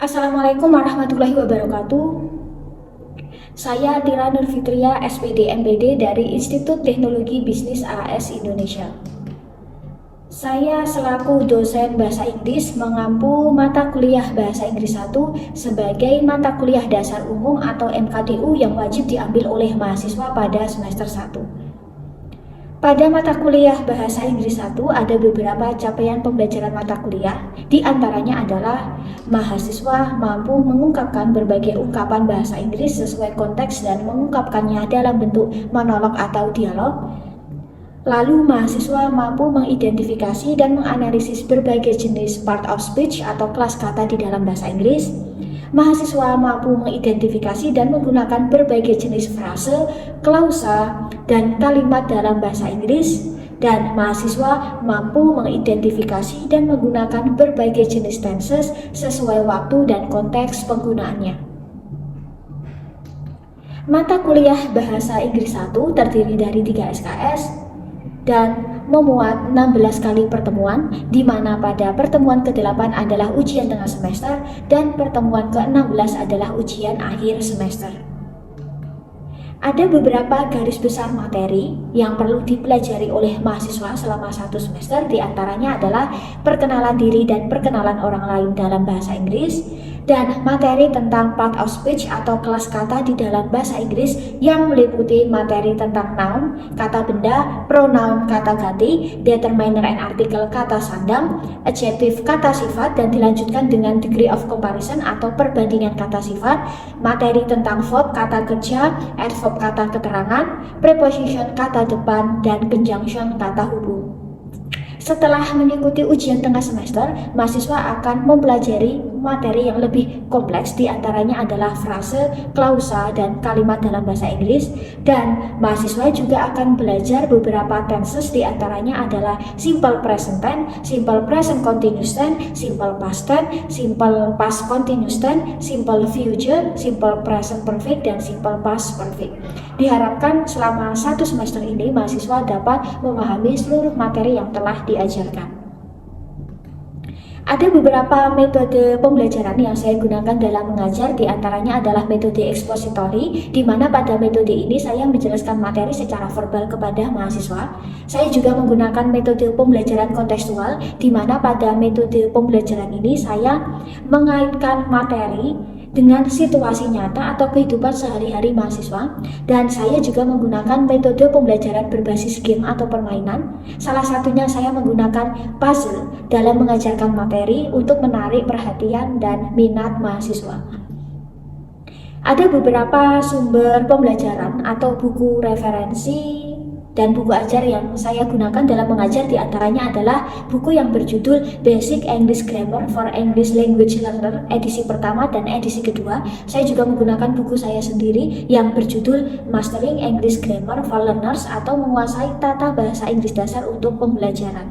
Assalamualaikum warahmatullahi wabarakatuh. Saya Tira Nur Fitria, SPD MPD dari Institut Teknologi Bisnis AS Indonesia. Saya selaku dosen Bahasa Inggris mengampu mata kuliah Bahasa Inggris 1 sebagai mata kuliah dasar umum atau MKDU yang wajib diambil oleh mahasiswa pada semester 1. Pada mata kuliah Bahasa Inggris 1 ada beberapa capaian pembelajaran mata kuliah, di antaranya adalah mahasiswa mampu mengungkapkan berbagai ungkapan bahasa Inggris sesuai konteks dan mengungkapkannya dalam bentuk monolog atau dialog. Lalu mahasiswa mampu mengidentifikasi dan menganalisis berbagai jenis part of speech atau kelas kata di dalam bahasa Inggris. Mahasiswa mampu mengidentifikasi dan menggunakan berbagai jenis frase, klausa, dan kalimat dalam bahasa Inggris, dan mahasiswa mampu mengidentifikasi dan menggunakan berbagai jenis tenses sesuai waktu dan konteks penggunaannya. Mata kuliah Bahasa Inggris 1 terdiri dari 3 SKS dan memuat 16 kali pertemuan, di mana pada pertemuan ke-8 adalah ujian tengah semester dan pertemuan ke-16 adalah ujian akhir semester. Ada beberapa garis besar materi yang perlu dipelajari oleh mahasiswa selama 1 semester, diantaranya adalah perkenalan diri dan perkenalan orang lain dalam bahasa Inggris, dan materi tentang part of speech atau kelas kata di dalam bahasa Inggris yang meliputi materi tentang noun, kata benda, pronoun, kata ganti, determiner and artikel, kata sandang, adjective, kata sifat, dan dilanjutkan dengan degree of comparison atau perbandingan kata sifat, materi tentang verb, kata kerja, adverb, kata keterangan, preposition, kata depan, dan conjunction, kata hubung. Setelah mengikuti ujian tengah semester, mahasiswa akan mempelajari materi yang lebih kompleks, diantaranya adalah frase, klausa, dan kalimat dalam bahasa Inggris, dan mahasiswa juga akan belajar beberapa tenses, diantaranya adalah simple present tense, simple present continuous tense, simple past tense, simple past continuous tense, simple future, simple present perfect, dan simple past perfect. Diharapkan selama 1 semester ini mahasiswa dapat memahami seluruh materi yang telah diajarkan. Ada beberapa metode pembelajaran yang saya gunakan dalam mengajar, diantaranya adalah metode expository, di mana pada metode ini saya menjelaskan materi secara verbal kepada mahasiswa. Saya juga menggunakan metode pembelajaran kontekstual, di mana pada metode pembelajaran ini saya mengaitkan materi dengan situasi nyata atau kehidupan sehari-hari mahasiswa, dan saya juga menggunakan metode pembelajaran berbasis game atau permainan. Salah satunya saya menggunakan puzzle dalam mengajarkan materi untuk menarik perhatian dan minat mahasiswa. Ada beberapa sumber pembelajaran atau buku referensi dan buku ajar yang saya gunakan dalam mengajar, diantaranya adalah buku yang berjudul Basic English Grammar for English Language Learner edisi pertama dan edisi kedua. Saya juga menggunakan buku saya sendiri yang berjudul Mastering English Grammar for Learners atau menguasai tata bahasa Inggris dasar untuk pembelajaran.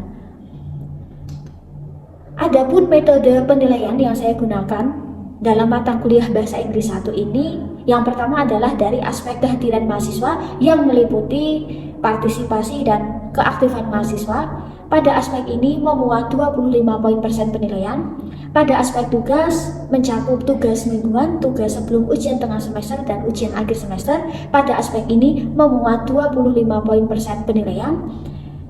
Adapun metode penilaian yang saya gunakan dalam mata kuliah Bahasa Inggris 1 ini, yang pertama adalah dari aspek kehadiran mahasiswa yang meliputi partisipasi dan keaktifan mahasiswa. Pada aspek ini memuat 25 poin persen penilaian. Pada aspek tugas mencakup tugas mingguan, tugas sebelum ujian tengah semester, dan ujian akhir semester. Pada aspek ini memuat 25 poin persen penilaian.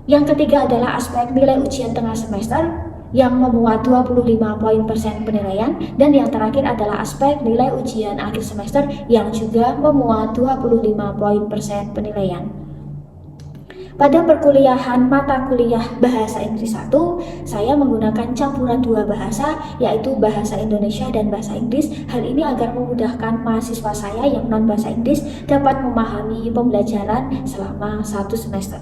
Yang ketiga adalah aspek nilai ujian tengah semester yang memuat 25 poin persen penilaian, dan yang terakhir adalah aspek nilai ujian akhir semester yang juga memuat 25 poin persen penilaian. Pada perkuliahan mata kuliah Bahasa Inggris 1, saya menggunakan campuran 2 bahasa, yaitu Bahasa Indonesia dan Bahasa Inggris. Hal ini agar memudahkan mahasiswa saya yang non-bahasa Inggris dapat memahami pembelajaran selama 1 semester.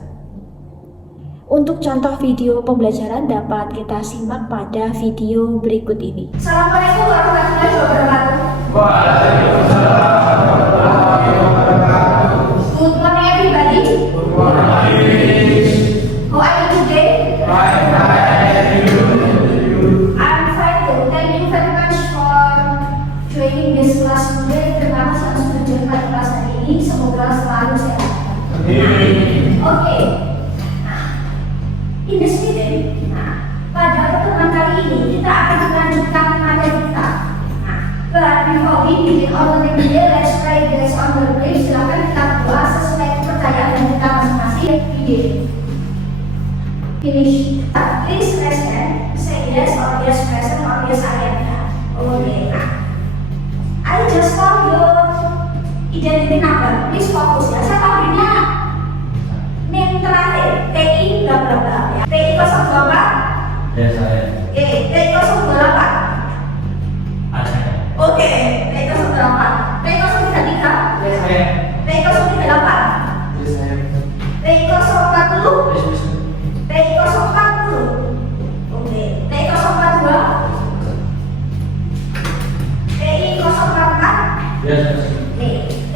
Untuk contoh video pembelajaran dapat kita simak pada video berikut ini. Assalamualaikum warahmatullahi wabarakatuh. Waalaikumsalam warahmatullahi wabarakatuh. Good morning everybody. Good morning. How are you today? Fine, and you? I'm fine too. Thank you very much for joining this class today. Terima kasih yang sudah join pada kelas hari ini. Semoga selalu sehat. Oke. In the student, pada pertemuan kali ini kita akan melanjutkan materi kita. Coffee bikin ordering dia, let's try this on the brief. Silakan kita berdoa sesuai kepercayaan dan kita masing-masing. Begin. Finish. Please raise hand. Say yes or yes present or yes I am. Okay. Nah, I just call your identity number. Please fokus ya. Saya tahunya name terakhir TI bla bla bla ya. TI 024. Ya saya. TI 028. Oke, TI 028. TI 033. Ya saya. TI 038. Ya saya. TI 040. TI 040. Oke, TI 042. TI 044. Ya saya.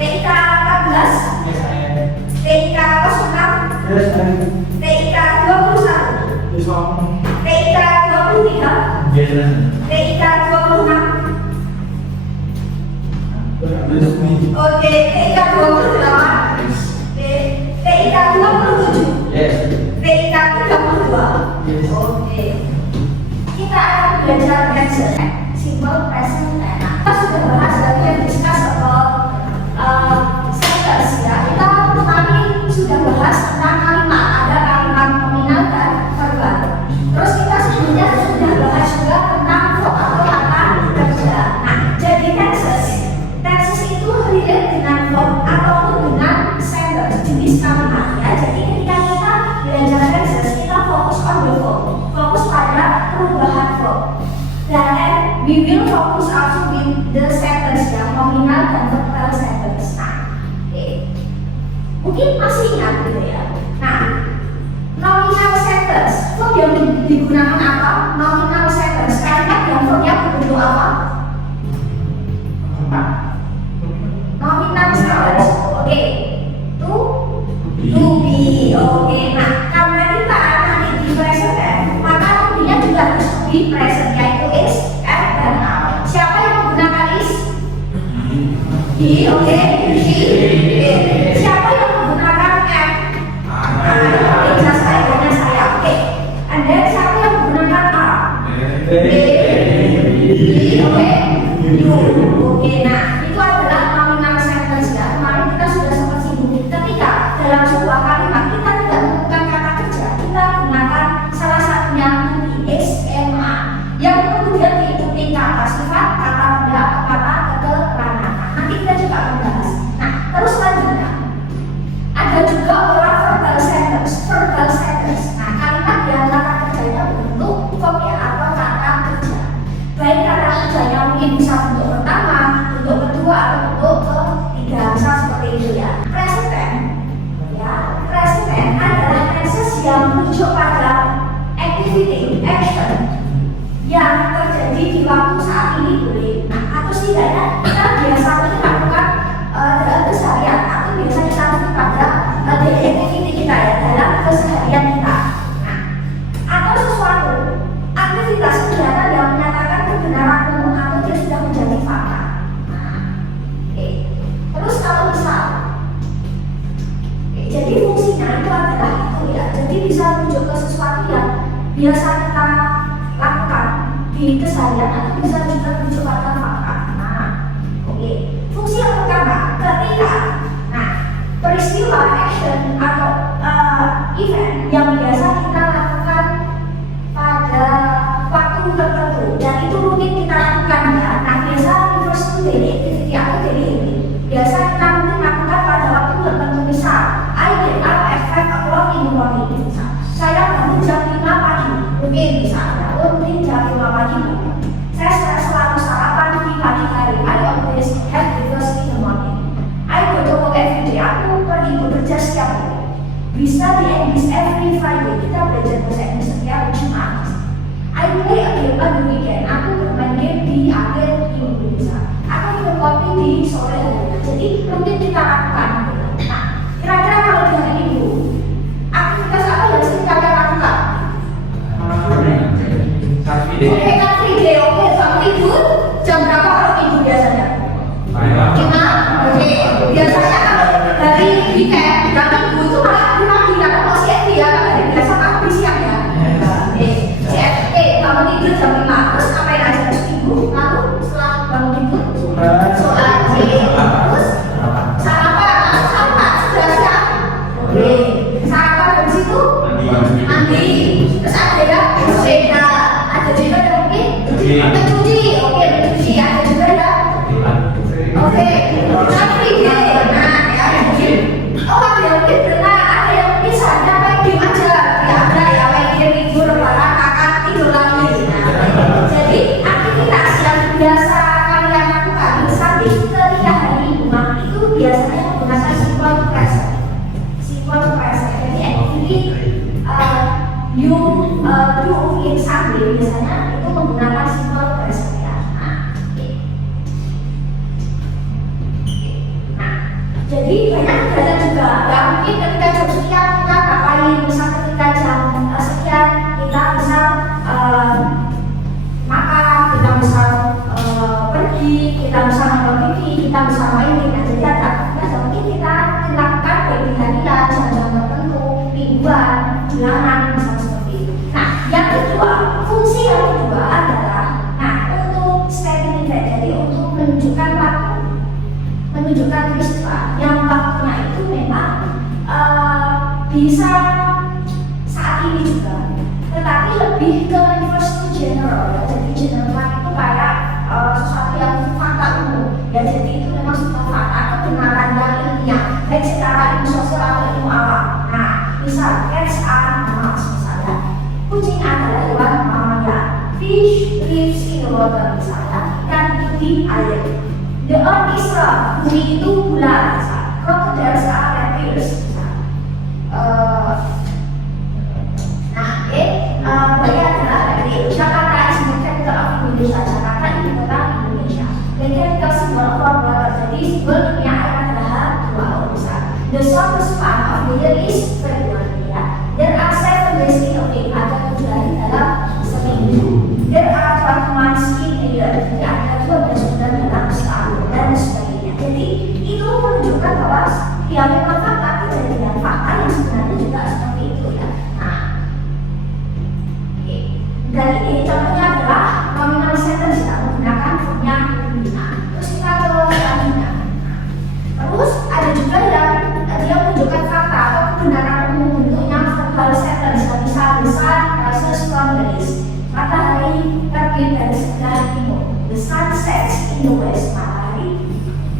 TIK 14. Ya saya. TIK 06. Ya saya. TIK 21. Ya saya. TIK 23. Ya saya. TIK 26. Oke, TIK 28. TIK 27. Yes. TIK 32. Yes. Oke. Kita akan belajar tense, simple present tense. Kita sudah bahas dan discuss about sentence ya. Kita kemarin sudah bahas tentang kalimat, ada kalimat nominal dan verbal. Terus kita sebelumnya sudah bahas juga tentang verb atau kata kerja. Nah, jadi tenses itu relate dengan verb ataupun dengan sentence, jenis kalimat ya. Jadi ketika kita belajar tenses, kita fokus on the verb, fokus pada perubahan verb. Dan we will focus also with the sentence yang nominal dan verbal sentence. Nah, mungkin masih ingat gitu ya. Nah, nominal sentence, verb yang digunakan apa? Nominal sentence, kalimat yang verbnya berbentuk apa? Nominal sentence, oke. To be, oke. Nah, karena kita nanti di present tense, maka nantinya juga harus to be present, yaitu is, am, dan are. Siapa yang menggunakan is? He, oke. She, it. Siapa yang menggunakan am? Ijaz kaitannya saya, oke. And then siapa yang menggunakan are? He, oke. You, oke. Nah, itu adalah nominal sentence ya. Kemarin kita sudah sempat singgung. Ketika dalam sebuah kalimat kita tidak menggunakan kata kerja, kita gunakan salah satunya is, am, are, yang kemudian diikuti kata sifat, kata benda, kata keterangan. Nanti kita juga akan bahas. Nah, terus selanjutnya ada juga orang verbal sentence. Verbal sentence. Nah, kalimat yang kata kerjanya berbentuk verb ya atau kata kerja. Baik kata kerjanya mungkin bisa bentuk pertama, bentuk kedua, atau bentuk ketiga, misal seperti itu ya. Present tense, ya, present tense adalah tenses yang merujuk pada activity, action yang terjadi di waktu saat ini boleh. Nah, atau setidaknya kita biasa melakukan dalam keseharian atau biasa kita lakukan pada daily activity kita ya, dalam keseharian kita. Nah, atau sesuatu aktivitas kegiatan yang menyatakan kebenaran umum atau dia sudah menjadi fakta. Nah, oke. Terus kalau misal, jadi fungsinya itu adalah itu ya. Jadi bisa merujuk ke sesuatu yang biasa kita lakukan di keseharian atau bisa juga merujuk pada fakta. Nah, oke. Fungsi yang pertama, ketika peristiwa action atau event yang biasa kita lakukan pada waktu tertentu dan itu rutin kita lakukan ya. Nah, biasa refers to daily activity atau daily habit. Biasa kita rutin lakukan pada waktu tertentu. Misal, I get up at 5 o'clock in the morning. Misal, saya bangun jam 5 pagi. Mungkin misalnya, rutin jam 5 pagi. Saya selalu sarapan di pagi hari. I always have breakfast in the morning. I go to work every day. Aku pergi bekerja setiap hari. We study English every Friday. Kita belajar bahasa Inggris setiap Jumat. I play a game on the weekend. Aku bermain game di akhir minggu. Aku minum kopi di sore hari. Jadi rutin kita lakukan. Nah, kira-kira kalau di hari Minggu, aktivitas apa yang sering kalian lakukan? Oke, kan free day. Oke, bangun tidur. Jam berapa kalau tidur biasanya? 5. Oke, biasanya kalau dari weekend, dan Minggu itu malah pagi karena masih active ya. Kalau hari biasa kan di siang ya. Oke, bangun tidur jam 5. Terus ngapain aja? Terus Minggu, lalu setelah bangun tidur, mungkin ketika jam sekian kita ngapain, misal ketika jam sekian kita bisa makan, kita bisa pergi, kita bisa nonton TV, kita bisa main. Nah, jadi ada aktivitas yang mungkin kita lakukan bagi harian, jam-jam tertentu, mingguan, bulanan, misal seperti itu. Nah, yang kedua, fungsi yang kedua adalah untuk stating event, jadi untuk menunjukkan waktu, menunjukkan peristiwa yang waktunya itu memang bisa saat ini juga, tetapi lebih ke universal general ya. Jadi general itu kayak sesuatu yang fakta umum ya, jadi itu memang sebuah fakta kebenaran yang ilmiah baik secara ilmu sosial atau ilmu alam. Nah, misal cats are mammals, misalnya kucing adalah hewan mamalia, fish lives in the water, misalnya ikan hidup di air, the earth is round, bumi itu bulat, misalnya crocodiles are reptiles, misalnya. Beliau adalah dari Jakarta is the capital of Indonesia. Jakarta ibu kota Indonesia. The capital symbol of water. Jadi simbol dunia air adalah dua besar. The shortest month of the year is February. Ya. There are 7 days in a week. Ada 7 hari dalam seminggu. There are 12 months in a year. Jadi ada 12 bulan dalam setahun dan sebagainya. Jadi itu menunjukkan bahwa ya memang fakta kejadian fakta yang sebenarnya juga seperti itu ya. Dan ini contohnya adalah nominal sentence kita menggunakan verbnya bina. Terus kita ke selanjutnya. Terus ada juga yang dia menunjukkan fakta atau kebenaran umum, bentuknya verbal sentence. Misal the sun rises from the east, matahari terbit dari sebelah timur. The sun sets in the west, matahari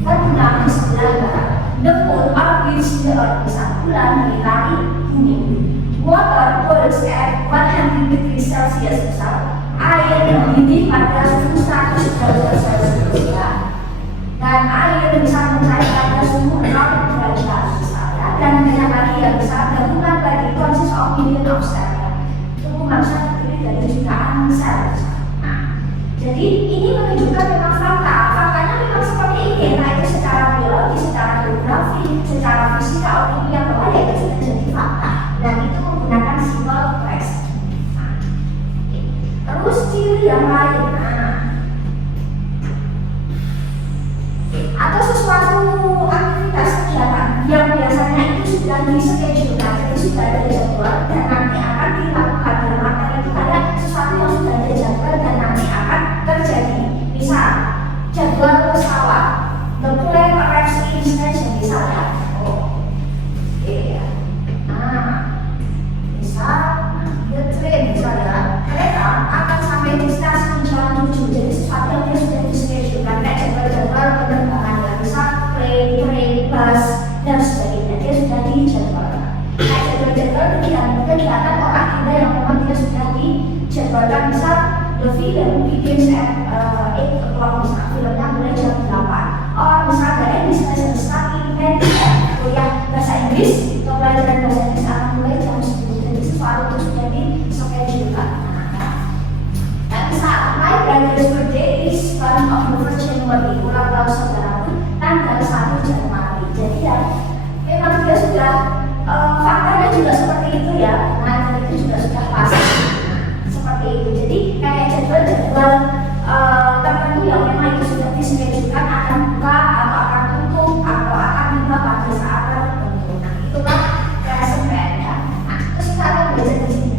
terbenam di sebelah barat. The moon orbits the earth, misal bulan melintari bumi. Water boils at 100 degrees Celsius, misal air mendidih pada suhu 100 derajat Celsius ya. Dan air bisa mencair pada suhu 0 derajat misalnya. Dan banyak lagi yang bisa gabungan dari consists of million of cells ya. Tubuh manusia terdiri dari jutaan sel. Nah, jadi ini menunjukkan memang fakta. Faktanya memang seperti ini, nah itu secara biologi, secara geografi, secara fisika, ilmiah bahwa ya itu sudah jadi fakta. Dan itu menggunakan simbol press. Terus ciri yang lain, atau sesuatu aktivitas kegiatan yang biasanya itu sudah dischedule, jadi sudah ada jadwal dan nanti akan dilakukan dalam materi itu kayak sesuatu yang sudah ada jadwal dan nanti akan terjadi. Misal jadwal pesawat, the plane arrives in station, misalnya. The train misalnya, kereta akan sampai di stasiun jam 7. Jadi sesuatu yang dia sudah dischedule karena jadwal penerbangan ya, misal train, bus dan sebagainya dia sudah dijadwalkan. Nah, jadwal-jadwal kegiatan orang kita yang memang dia sudah dijadwalkan. Misal the film begins at 8 o'clock, misal filmnya mulai jam 8. Or misal the English lesson start in 10 p.m. kuliah bahasa Inggris atau pelajaran bahasa Inggris akan mulai jam 10. Soal itu sudah dischedule-kan. Nah, misal my brother's birthday is 1 of the first January, ulang tahun saudaraku tanggal 1 Januari. Jadi ya memang dia sudah faktanya juga seperti itu ya. Nah, dan itu juga sudah pasti seperti itu. Jadi kayak jadwal tertentu yang memang itu sudah dischedule-kan akan buka atau akan tutup atau akan dibuka pada saat tertentu. Nah, itu kan present tense ya. Kita belajar di sini.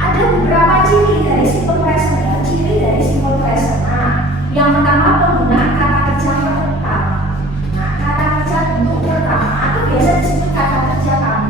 Ada beberapa ciri dari simple present ya. Ciri dari simple present. Nah, yang pertama penggunaan kata kerja pertama. Nah, kata kerja bentuk pertama atau biasa disebut kata kerja kamu.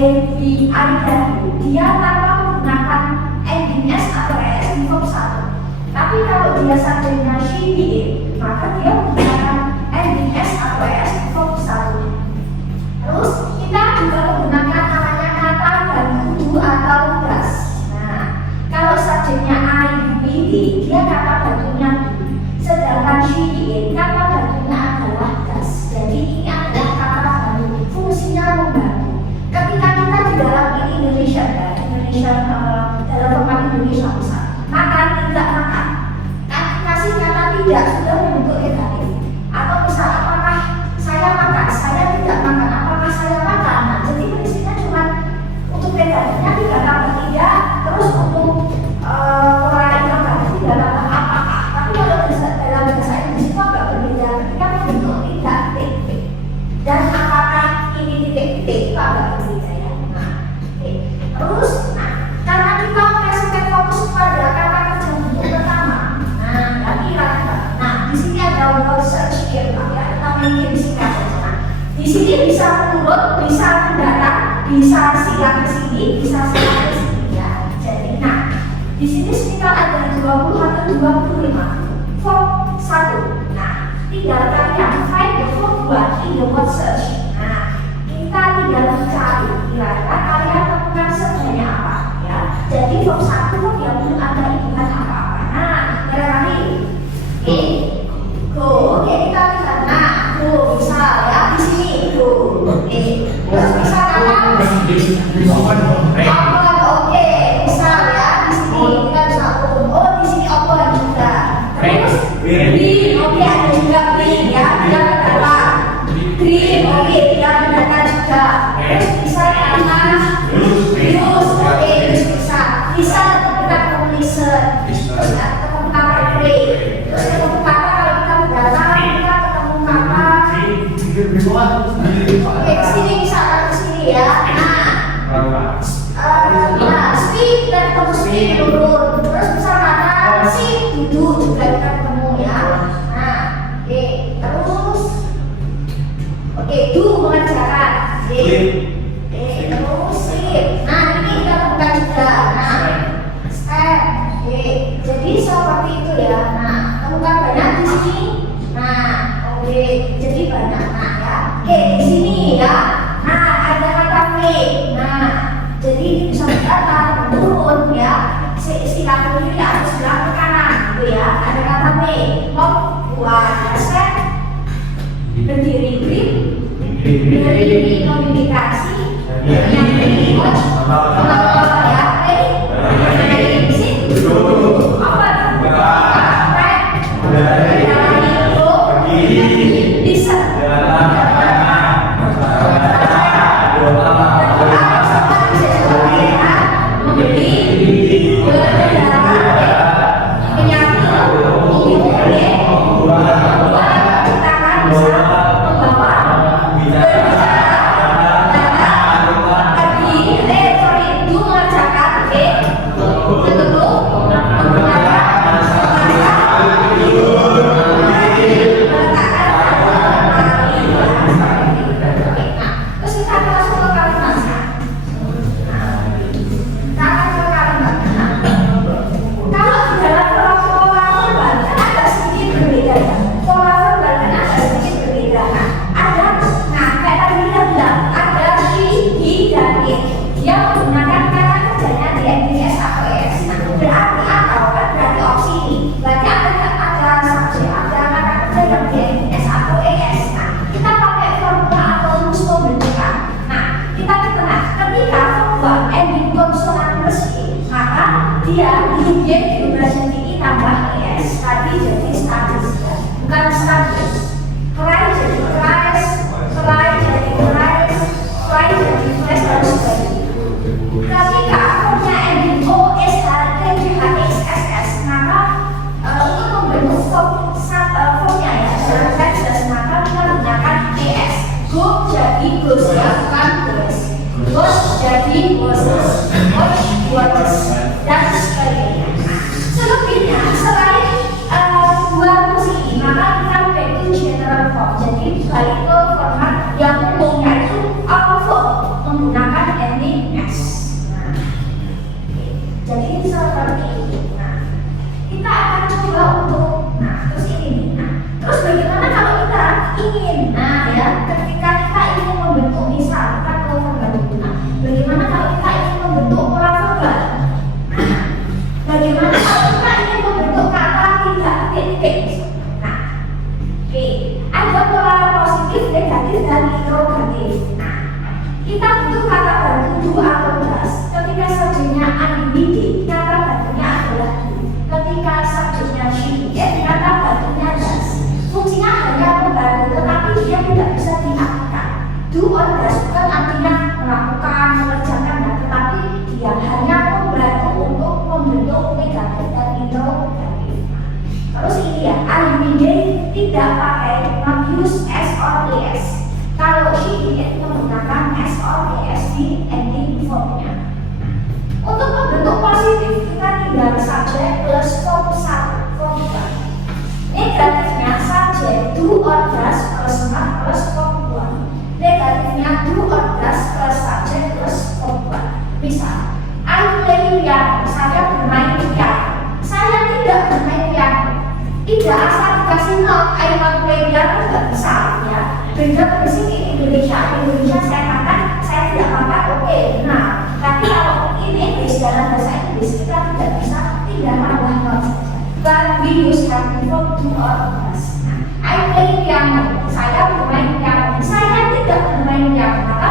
B, I, dan U, dia tanpa menggunakan ending S atau ES di form 1. Tapi kalau dia subjeknya she, he, it, maka dia menggunakan ending S atau ES di form 1. Terus kita juga menggunakan namanya kata bantu atau das. Nah, kalau subjeknya I, you, it, dia kata bantunya do. Sedangkan she, he, it, kata bantunya adalah das. Jadi ini adalah kata bantu, fungsinya membantu. Ketika kita di dalam Indonesia dalam tempat Indonesia besar, makan tidak makan, kasih kata tidak sudah membentuk negatif. Atau misal apakah saya makan, saya tidak makan, apakah saya makan. Nah, jadi prinsipnya cuma untuk negatifnya tidak tambah tidak, terus untuk orang yang makan tidak tambah apakah. Tapi kalau dalam bahasa Inggris itu agak berbeda. Ketika membentuk tidak titik dan apakah ini titik agak berbeda ya. Nah, terus karena kita mengasihkan fokus pada kata kerja bentuk pertama. Nah, kira-kira. Nah, di sini ada word search here, Pak ya. Kita main singkat saja. Di sini bisa menurut, bisa mendarat, bisa silang ke sini, bisa silang ke sini ya. Jadi, nah, di sini sekitar ada 20 atau 25 form 1. Nah, tinggal kalian find the form 2 in the word search. Nah, kita tinggal mencari kira-kira kalian temukan sebenarnya apa ya. Jadi form 1 yang belum ada hubungan apa-apa. Nah, barangkali go. Oke, kita lihat. Nah, go bisa ya di sini go. Terus bisa kata open. Oke, bisa ya di sini kita bisa open. Oh, di sini open juga. Terus green. Oke, ada juga green ya. Dia kata green. Oke, dia gunakan juga. Terus bisa kata use. Oke, bisa. Bisa kita listen. Bisa ketemu kata play. Terus ketemu kata kalau kita berdalam kita ketemu kata. Oke, kesini bisa kesini ya. Nah, speak dan ketemu speak turun. Terus bisa kata sit duduk juga kita ketemu ya. Nah, oke, terus oke, do mengerjakan. Terus sit. Nah, ini kita temukan juga. Nah, step. Oke, jadi seperti itu ya. Nah, temukan banyak di sini. Nah, oke, jadi banyak. Nah, ya. Oke, di sini ya. Nah, ada kata play. Nah, jadi ini bisa berkata menurun ya. Istilah kiri atau istilah ke kanan gitu ya. Ada kata play. Hop, buat step. Berdiri grip. Berdiri komunikasi. Yang ini watch. Ya, ready. Sit. Apa? Bisa. Do tidak pakai use s or es. Kalau she itu menggunakan s or es di ending formnya. Untuk membentuk positif kita tinggal subjek plus form 1, form 2. Negatifnya subjek do or does plus not plus form 2. Negatifnya do or does plus subjek plus form 2. Misal, I play piano, saya bermain piano. Saya tidak bermain piano. Tidak asal dikasih not, I want play piano, tidak bisa ya. Beda dari sini Indonesia. Indonesia saya katakan saya tidak pakai oke. Nah, tapi kalau ini Inggris dalam bahasa Inggris kita tidak bisa tidak tambah not saja. But we use have before do or does. Nah, I play piano. Saya bermain piano. Saya tidak bermain piano. Maka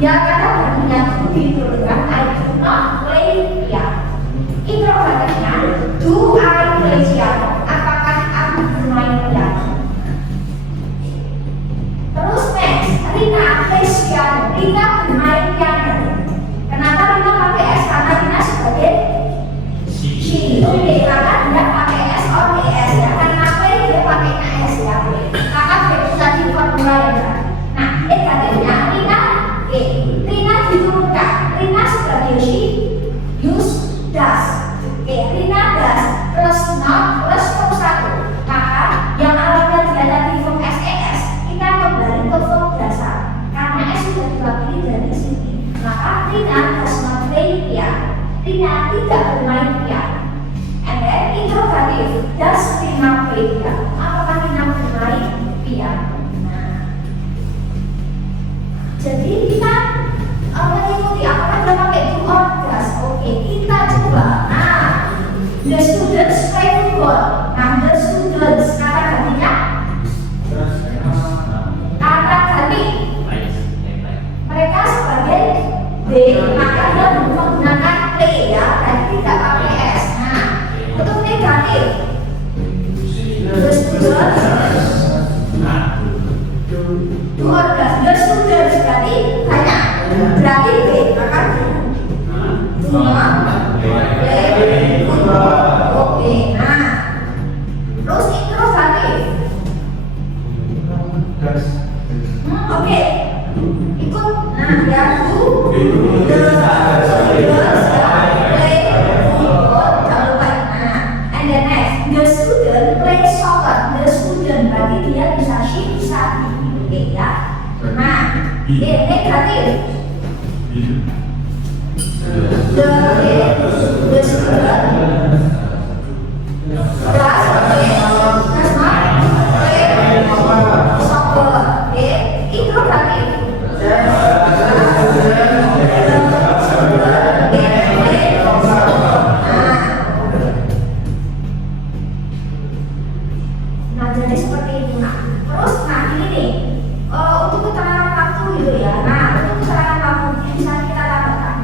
dia kata bermain begitu kan? I do not play piano. Interrogatifnya, do I play piano? Apakah aku bermain piano? Terus next, Rina plays piano. Rina bermain piano. Kenapa Rina pakai S? Karena Rina sebagai she. Oke, karena dia pakai S or es ya. Karena play dia pakai S ya. Maka itu tadi formula ya. Nah, negatifnya Rina Rina diturunkan. Rina sebagai she use does. Oke, Rina does plus not plus form 1. Maka yang awalnya dia tadi form SES kita kembali ke form dasar. Karena S sudah diwakili dari sini. Maka Rina does not play piano. Rina tidak bermain piano. And then interrogative, does Rina play piano? Apakah Rina bermain piano? Nah, jadi kita mengikuti apakah dia pakai do or does. Oke, kita coba. Nah, the students play football. Nah, the students kata gantinya kata ganti mereka sebagai they, maka dia menggunakan play ya dan tidak pakai s. Nah, untuk negatif the students do or does. The students berarti banyak, berarti they, maka do not play football. Oke, nah terus interrogatif. Oke, ikut. Nah, ya do the students play football. Jangan lupa. Nah, and then next, the student play soccer. The student berarti dia bisa she, bisa he. Oke ya. Nah, negatif. The student does not play soccer. Oke, interrogatif. Nah, jadi seperti itu. Nah, terus ini nih untuk keterangan waktu gitu ya. Nah, untuk keterangan waktu bisa kita tambahkan.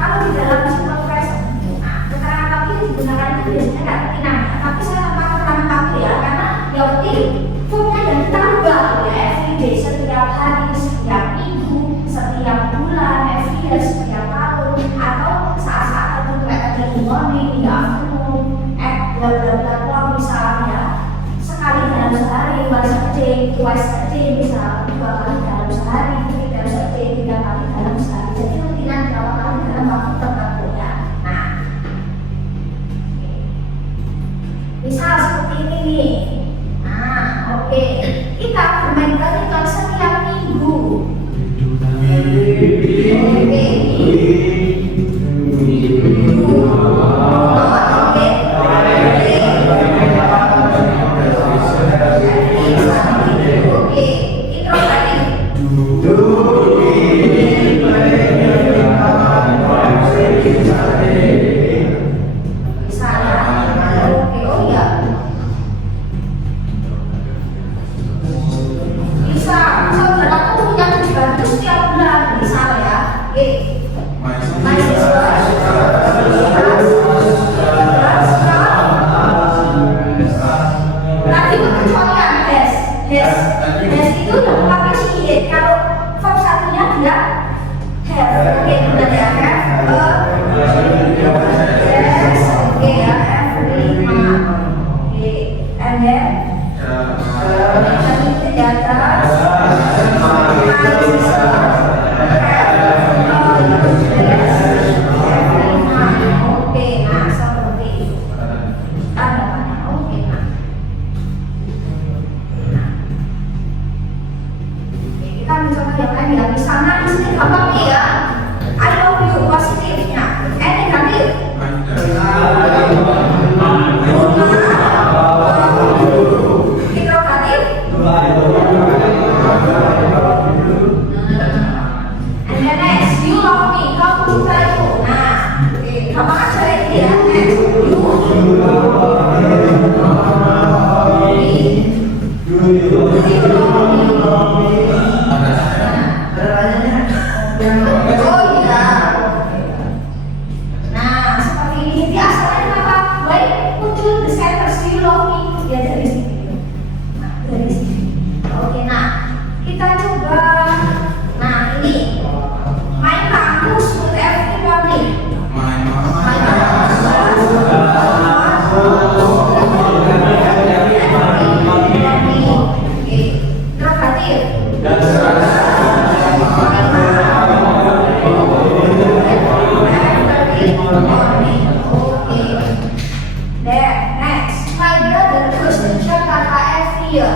Kalau di dalam simple present, nah keterangan waktu yang digunakan itu biasanya nggak penting namanya. Tapi saya tambah keterangan waktu ya, karena yang penting formnya yang ditambah ya. Everyday, setiap hari, setiap minggu, setiap bulan, every year, setiap tahun, atau saat-saat tertentu kayak tadi di morning, di afternoon, bla bla bla bla misalnya. Sekali dalam sehari, twice a day, misal 2 kali dalam sehari, 3 times a day, 3 kali dalam sehari. Jadi rutinan berapa kali dalam waktu tertentu ya. Nah, misal seperti ini nih. Nah, oke. Kita bermain badminton setiap minggu. Oke. seperti ya I love you positifnya. Negatif interrogatif. And then next, you love me, kamu cintaku. Nah, kamu aja ini ya. Next, oh iya. Nah, seperti ini biasanya kenapa? Baik muncul the center you love me ya dari sini. Nah, dari sini. Oke, nah kita coba. Nah ini main kamu smooth everybody. Main next, my brother goes to Jakarta every year.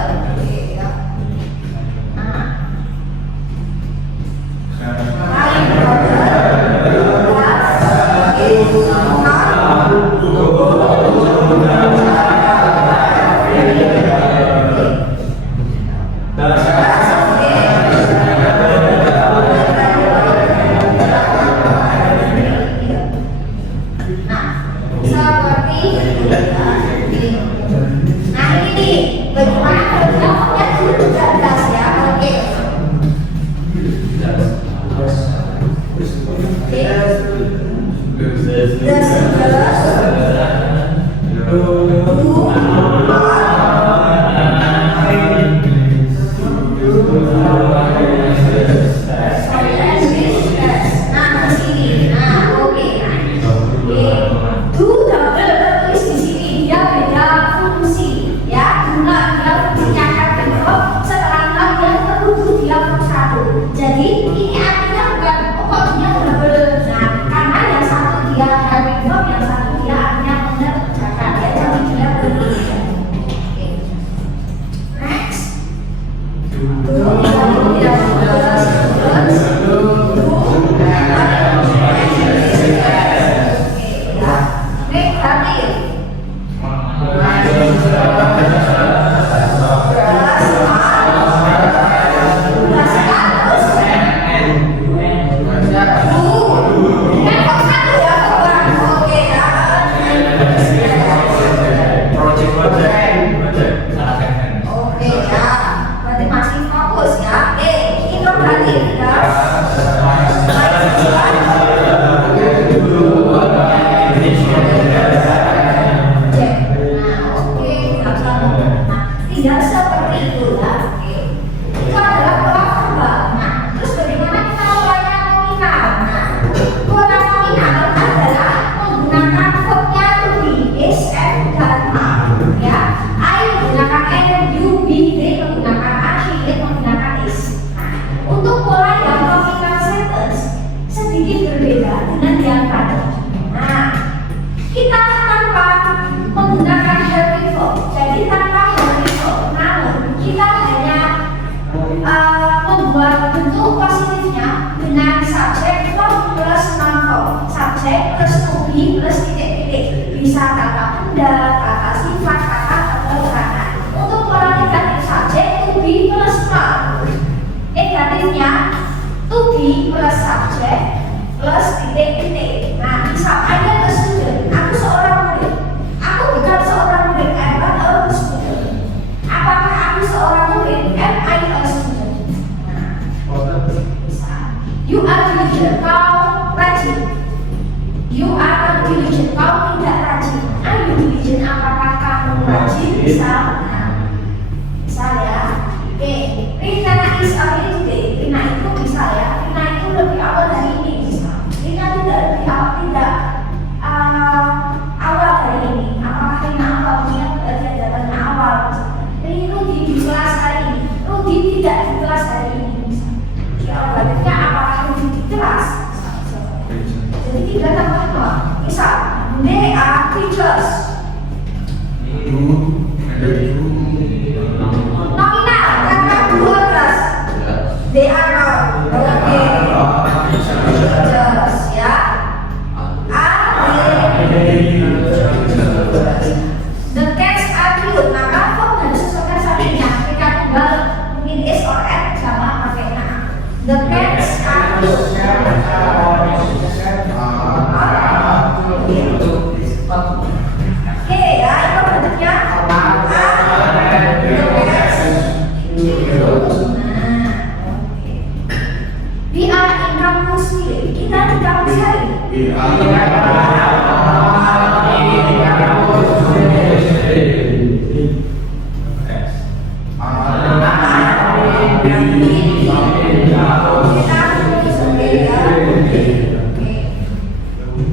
They are not. Okay.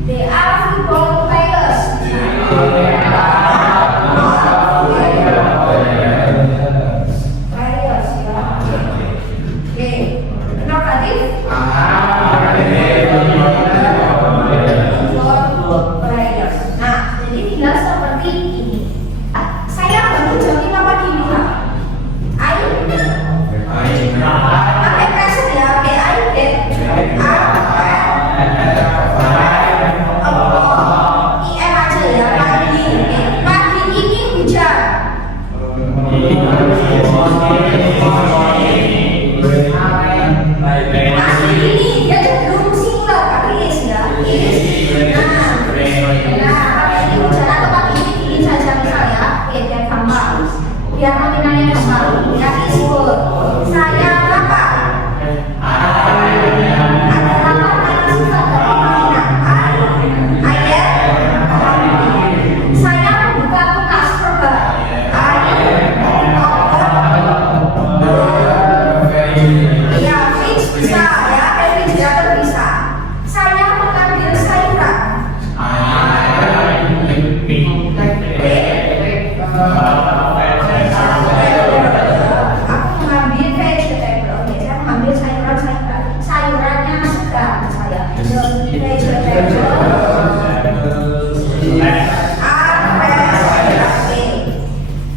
They are football players. Players ya. Oke. Inovatif. Football players. Nah, jadi tinggal seperti ini. Saya baru jam 5 pagi nih, Pak. Ayo. Pakai present ya. Oke, ayo deh. IM aja ya, pagi. Pagi ini hujan. Pagi ini dia cenderung singular, pakai is ya. Is. Nah, pagi ini hujan atau pagi ini dingin saja misal ya. Oke, biar gampang. Biar nominalnya gampang. Ya, is good. Saya apa? Saya membuka kulkas verba. Ya, fridge bisa ya, refrigerator bisa. Saya mengambil sayuran. Aku mengambil vegetable. Oke, saya mengambil sayuran. Sayurannya segar saya. Vegetable.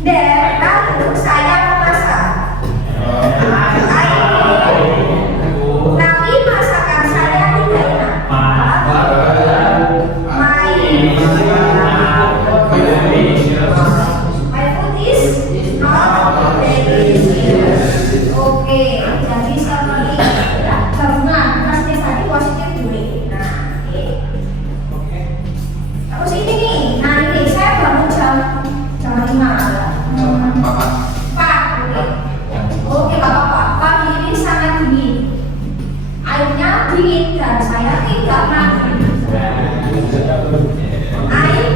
Dan lalu saya memasak. Tapi masakan saya tidak enak. My food is not delicious. Oke, jadi seperti ya, gabungan pasti tadi positif dulu. Nah, oke. Terus ini nih, nah ini saya bangun jam 5. Pak, oke Bapak, pagi ini sangat dingin. Airnya dingin dan saya tidak mandi. Air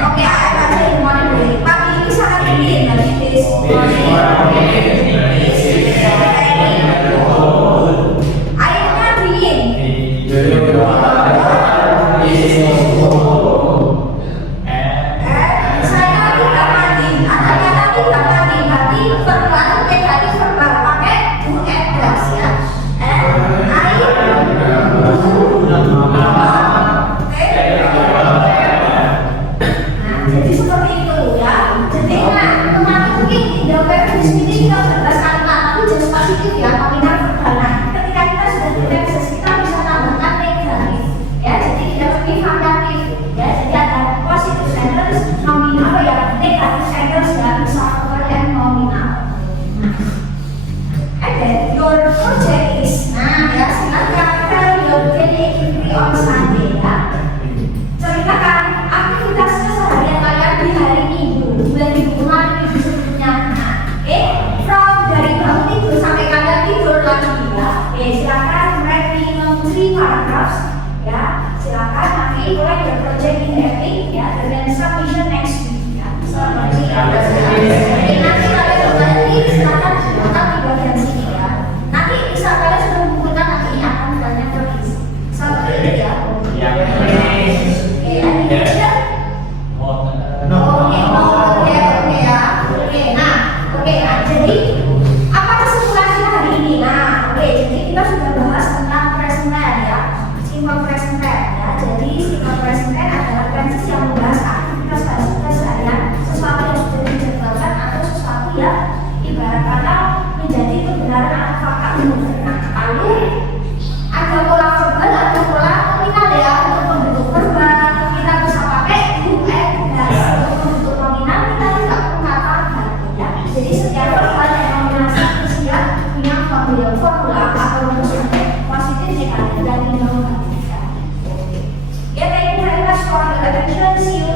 Oke, air aja yang mau dibeli. Pagi ini sangat dingin dan this airnya dingin. Saya tidak mandi. Ada kata tidak mandi, tapi verbal negatif verbal pakai do and does ya. Air. Nah, jadi seperti itu ya. Jadi teman-teman mungkin tidak di sini kita sudah 11 kalimat, tapi jelas positif ya, nominal verbal. Nah, ketika kita sudah ditekses, kita bisa tambahkan negatif. Ya, jadi tidak lebih variatif. Ya, jadi ada positif sentence, nominal ya, negatif sentence ya, bisa verbal dan nominal. And then your project is, nah ya silakan tell your daily activity on Sunday ya. Ceritakan aktivitas keseharian kalian di hari Minggu, bulan minggu sebelumnya. Nah, from dari bangun tidur sampai kalian tidur lagi ya. Silakan write minimum 3 paragraphs ya. Silakan nanti mulai your project in evening ya, dengan submission next week ya. Seperti nanti kalian kembali silakan tetap di bagian sini ya. Nanti bisa kalian sudah mengumpulkan nanti akan banyak tulis. Seperti itu ya. Jadi apa kesimpulannya hari ini? Nah, jadi kita sudah bahas tentang present tense ya, simple present tense ya. Jadi simple present tense adalah tenses yang membahas aktivitas seharian, sesuatu yang sudah dijadwalkan atau sesuatu yang ibarat kata menjadi kebenaran atau fakta umum. Nah, lalu ada pola verbal, ada pola nominal ya. Untuk membentuk verbal kita bisa pakai do and does. Untuk membentuk nominal kita tidak perlu kata dan ya. Jadi setiap verbal dan nominasi usia punya formula atau rumus positif negatif dan negatif. Ya, thank you very much for your attention. See you